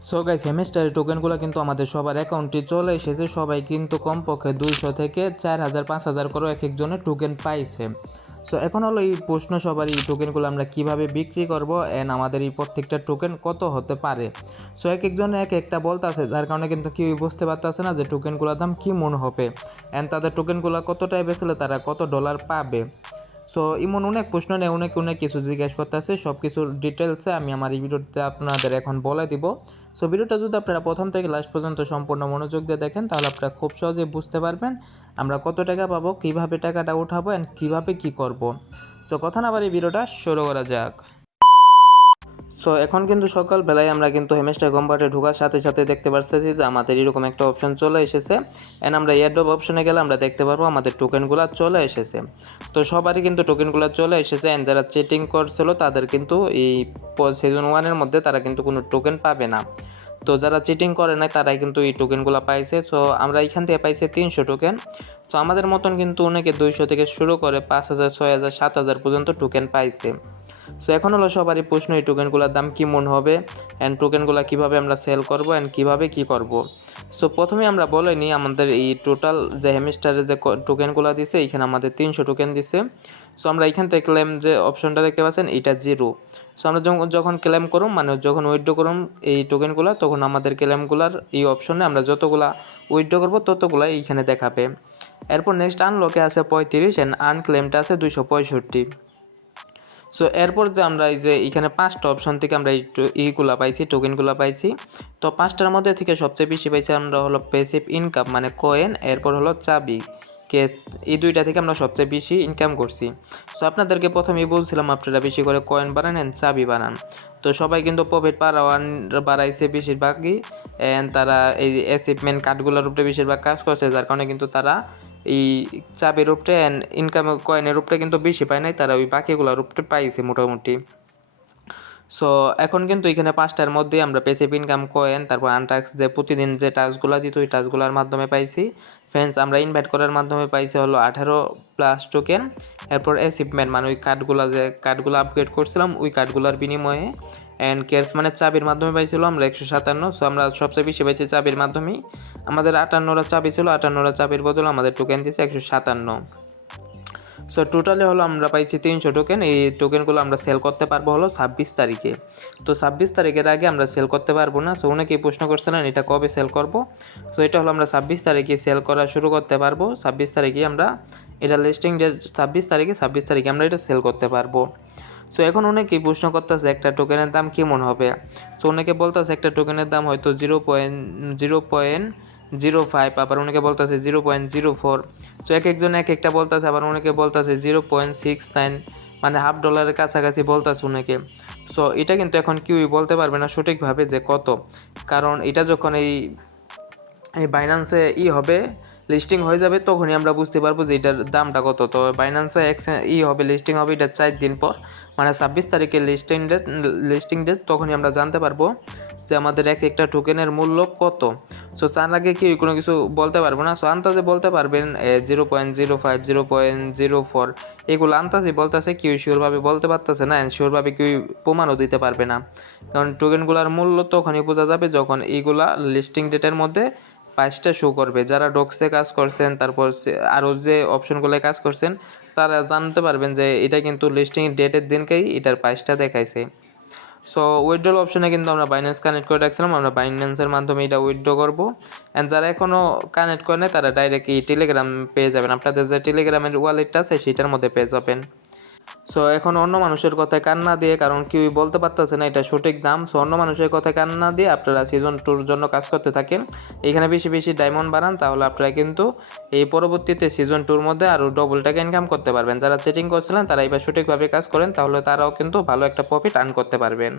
So guys সেমিস্টারের টোকেনগুলো কিন্তু আমাদের সবার অ্যাকাউন্টে চলে এসেছে। সবাই কিন্তু কমপক্ষে দুইশো থেকে চার হাজার, পাঁচ হাজার করে এক একজনের টোকেন পাইছে। সো এখন হলো এই প্রশ্ন সবার, এই টোকেনগুলো আমরা কীভাবে বিক্রি করব অ্যান্ড আমাদের এই প্রত্যেকটা টোকেন কত হতে পারে? সো এক একজনে এক একটা বলতেছে, যার কারণে কিন্তু কেউ বুঝতে পারতেছে না যে টোকেনগুলোর দাম কী মনে হবে। অ্যান্ড তাদের টোকেনগুলো কতটায় বেচলে তারা কত ডলার পাবে? সো ইমন অনেক প্রশ্ন নেই অনেক অনেক কিছু জিজ্ঞেস করতে আছে সব কিছুর ডিটেলসে আমি আমার এই ভিডিওতে আপনাদের এখন বলে দিব। সো ভিডিওটা যদি আপনারা প্রথম থেকে লাস্ট পর্যন্ত সম্পূর্ণ মনোযোগ দিয়ে দেখেন, তাহলে আপনারা খুব সহজে বুঝতে পারবেন আমরা কত টাকা পাবো, কীভাবে টাকাটা উঠাবো অ্যান্ড কীভাবে কী করব। সো কথা না বাড়ি ভিডিওটা শুরু করা যাক। সো এখন কিন্তু সকালবেলায় আমরা কিন্তু হেমেস্টার কম্পার্টে ঢোকার সাথে সাথে দেখতে পাচ্ছি যে আমাদের এরকম একটা অপশন চলে এসেছে। অ্যান্ড আমরা এয়ারড্রপ অপশনে গেলে আমরা দেখতে পারব আমাদের টোকেনগুলো চলে এসেছে। তো সবারই কিন্তু টোকেনগুলো চলে এসেছে অ্যান্ড যারা চেটিং করছিল, তাদের কিন্তু এই সিজন ওয়ানের মধ্যে তারা কিন্তু কোনো টোকেন পাবে না। তো যারা চিটিং করে নাই, তারাই কিন্তু এই টোকেনগুলো পাইছে। তো আমরা এখান থেকে পাইছি তিনশো টোকেন তো আমাদের মতন কিন্তু অনেকে দুইশো থেকে শুরু করে পাঁচ হাজার, ছয় হাজার, সাত হাজার পর্যন্ত টোকেন পাইছে। সো এখন হলো সবারই প্রশ্ন, এই টোকেনগুলোর দাম কী মন হবে? অ্যান্ড টোকেনগুলো কীভাবে আমরা সেল করব? অ্যান্ড কীভাবে কী করব? সো প্রথমে আমরা বলে নিই, আমাদের এই টোটাল যে হেমিস্টারে যে টোকেনগুলো দিছে, এখানে আমাদের তিনশো টোকেন দিছে। সো আমরা এখান থেকে ক্লেম যে অপশনটা দেখতে পাচ্ছেন, এটা জিরো সো আমরা যখন যখন ক্লেম করুম মানে যখন উইথড্র করুম এই টোকেনগুলো তখন আমাদের ক্লেমগুলার এই অপশনে আমরা যতগুলা উইথড্র করব ততগুলা এইখানে দেখাবে। এরপর নেক্সট আনলকে আছে পঁয়ত্রিশ অ্যান্ড আনক্লেমটা আছে দুইশো পঁয়ষট্টি। সো এরপর যে আমরা এই যে এখানে পাঁচটা অপশন থেকে আমরা এই এইগুলা পাইছি টোকেনগুলো পাইছি, তো পাঁচটার মধ্যে থেকে সবচেয়ে বেশি পাইছি আমরা হলো পেসিভ ইনকাম মানে কয়েন এরপর হলো চাবি কেস এই দুইটা থেকে আমরা সবচেয়ে বেশি ইনকাম করছি। সো আপনাদেরকে প্রথমেই বলছিলাম আপনারা বেশি করে কয়েন বানান and চাবি বানান। তো সবাই কিন্তু প্রফিট বাড়াওয়ান বাড়াইছে বেশিরভাগই অ্যান্ড তারা এই অ্যাচিভমেন্ট কার্ডগুলোর উপরে বেশিরভাগ কাজ করছে, যার কারণে কিন্তু তারা এই চাবির উপরে ইনকাম কয়েনের উপরে কিন্তু বেশি পায় নাই, তারা ওই বাকিগুলোর উপরে পাইছে মোটামুটি। সো এখন কিন্তু এখানে পাঁচটার মধ্যে আমরা পেসিভ ইনকাম কয়েন তারপর আনটাক্স যে প্রতিদিন যে টাস্কগুলো দিত, ওই টাস্কগুলোর মাধ্যমে পাইছি। ফ্রেন্ডস আমরা ইনভাইট করার মাধ্যমে পাইছি হলো আঠারো প্লাস টোকেন এরপর অ্যাচিভমেন্ট মানে ওই কার্ডগুলো যে কার্ডগুলো আপগ্রেড করছিলাম, ওই কার্ডগুলোর বিনিময়ে অ্যান্ড কেয়ার্স মানে চাবির মাধ্যমে পাইছিল আমরা একশো সাতান্ন সো আমরা সবচেয়ে বেশি পাইছি চাবির মাধ্যমেই আমাদের আটান্নটা চাবি ছিল, আটান্নটা চাবির বদলে আমাদের টোকেন দিয়েছে একশো সাতান্ন। সো টোটালি হলো আমরা পাইছি তিনশো টোকেন এই টোকেনগুলো আমরা সেল করতে পারব হলো ছাব্বিশ তারিখে। তো ছাব্বিশ তারিখের আগে আমরা সেল করতে পারব না সো অনেকেই প্রশ্ন করছিলেন, এটা কবে সেল করব? সো এটা হলো আমরা ছাব্বিশ তারিখে সেল করা শুরু করতে পারব। ছাব্বিশ তারিখে আমরা, এটা লিস্টিং ডেট ছাব্বিশ তারিখে ছাব্বিশ তারিখে আমরা এটা সেল করতে পারব। সো এখন অনেকেই প্রশ্ন করতেছে, একটা টোকেনের দাম কেমন হবে? সো অনেকে বলতেছে, একটা টোকেনের দাম হয়তো zero point zero point zero five আবার অনেকে বলতেছে zero point zero four so এক একজন এক একটা বলতেছে, আবার অনেকে বলতেছে জিরো পয়েন্ট সিক্স নাইন মানে হাফ ডলারের কাছাকাছি বলতেছে অনেকে। সো এটা কিন্তু এখন কেউই বলতে পারবে না সঠিকভাবে যে কত। কারণ এটা যখন এই বাইন্যান্সে ই হবে লিস্টিং হয়ে যাবে, তখনই আমরা বুঝতে পারব যে এটার দামটা কত। তো বাইন্যান্সে ই হবে লিস্টিং হবে, এটা চার দিন পর। মানে ছাব্বিশ তারিখে লিস্টিং ডেট লিস্টিং ডেট তখনই আমরা জানতে পারব যে আমাদের এক একটা টোকেনের মূল্য কত। সো তার আগে কি কোনো কিছু বলতে পারব না? সো আন্তাজে বলতে পারবেন zero point zero five zero point zero four এগুলো আন্তাজে বলতেছে, কেউ শিওরভাবে বলতে পারতেছে না শিওরভাবে কেউ প্রমাণও দিতে পারবে না। কারণ টোকেনগুলোর মূল্য তখনই বোঝা যাবে যখন এইগুলা লিস্টিং ডেটের মধ্যে প্রাইসটা শো করবে। যারা ডক্সে কাজ করছেন, তারপর আরও যে অপশনগুলোয় কাজ করছেন, তারা জানতে পারবেন যে এটা কিন্তু লিস্টিং ডেটের দিনকেই এটার প্রাইসটা দেখাইছে। সো উইথড্রল অপশনে কিন্তু আমরা বাইন্যান্স কানেক্ট করে রাখছিলাম। আমরা বাইন্যান্সের মাধ্যমে এটা উইথড্র করব। অ্যান্ড যারা এখনও কানেক্ট করে নেয় তারা ডাইরেক্ট এই টেলিগ্রাম পেয়ে যাবেন। আপনাদের যে টেলিগ্রামের ওয়ালেটটা আছে, সেটার মধ্যে পেয়ে যাবেন। সো এখন অন্য মানুষের কথায় কান্না দিয়ে, কারণ কেউই বলতে পারতেছে না এটা সঠিক দাম। সো অন্য মানুষের কথায় কান্না দিয়ে আপনারা সিজন টুর জন্য কাজ করতে থাকেন। এখানে বেশি বেশি ডায়মন্ড বানান, তাহলে আপনারা কিন্তু এই পরবর্তীতে সিজন টুর মধ্যে আরও ডবল টাকা ইনকাম করতে পারবেন। যারা চেটিং করছিলেন, তারা এবার সঠিকভাবে কাজ করেন, তাহলে তারাও কিন্তু ভালো একটা প্রফিট আর্ন করতে পারবেন।